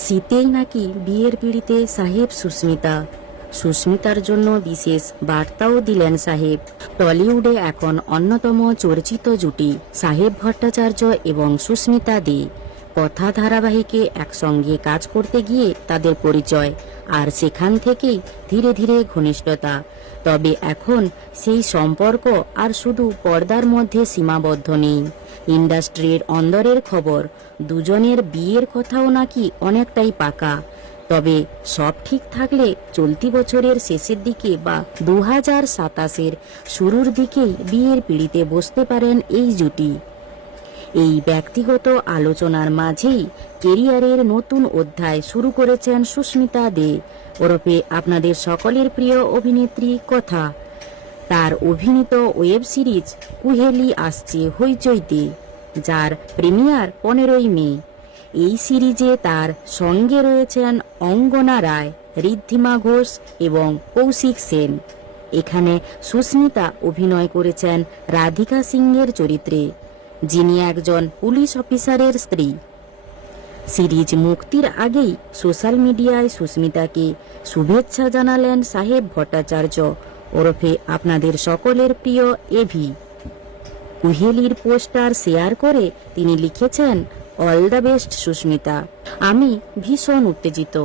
শীতেই নাকি বিয়ের পিড়িতে সাহেব সুস্মিতা। সুস্মিতার জন্য বিশেষ বার্তাও দিলেন সাহেব। টলিউডে এখন অন্যতম চর্চিত জুটি সাহেব ভট্টাচার্য এবং সুস্মিতা দে। কথা ধারাবাহিকে একসঙ্গে কাজ করতে গিয়ে তাদের পরিচয়, আর সেখান থেকেই ধীরে ধীরে ঘনিষ্ঠতা। তবে এখন সেই সম্পর্ক আর শুধু পর্দার মধ্যে সীমাবদ্ধ নেই। ইন্ডাস্ট্রির অন্দরের খবর, দুজনের বিয়ের কথাও নাকি অনেকটাই পাকা। তবে সব ঠিক থাকলে চলতি বছরের শেষের দিকে বা 2027-এর শুরুর দিকেই বিয়ের পিড়িতে বসতে পারেন এই জুটি। এই ব্যক্তিগত আলোচনার মাঝেই কেরিয়ারের নতুন অধ্যায় শুরু করেছেন সুস্মিতা দে, ওরফে আপনাদের সকলের প্রিয় অভিনেত্রী কথা। তার অভিনীত ওয়েব সিরিজ কুহেলি আসছে হইচইতে, যার প্রিমিয়ার 15ই মে। এই সিরিজে তার সঙ্গে রয়েছেন অঙ্গনা রায়, ঋদ্ধিমা ঘোষ এবং কৌশিক সেন। এখানে সুস্মিতা অভিনয় করেছেন রাধিকা সিংহের চরিত্রে, যিনি একজন পুলিশ অফিসারের স্ত্রী। সিরিজ মুক্তির আগেই সোশ্যাল মিডিয়ায় সুস্মিতাকে শুভেচ্ছা জানালেন সাহেব ভট্টাচার্য, ওরফে আপনাদের সকলের প্রিয় এভি। কুহেলির পোস্টার শেয়ার করে তিনি লিখেছেন, অল দ্য বেস্ট সুস্মিতা। আমি ভীষণ উত্তেজিত।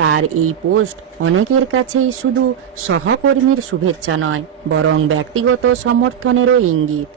তার এই পোস্ট অনেকের কাছেই শুধু সহকর্মীর শুভেচ্ছা নয়, বরং ব্যক্তিগত সমর্থনেরও ইঙ্গিত।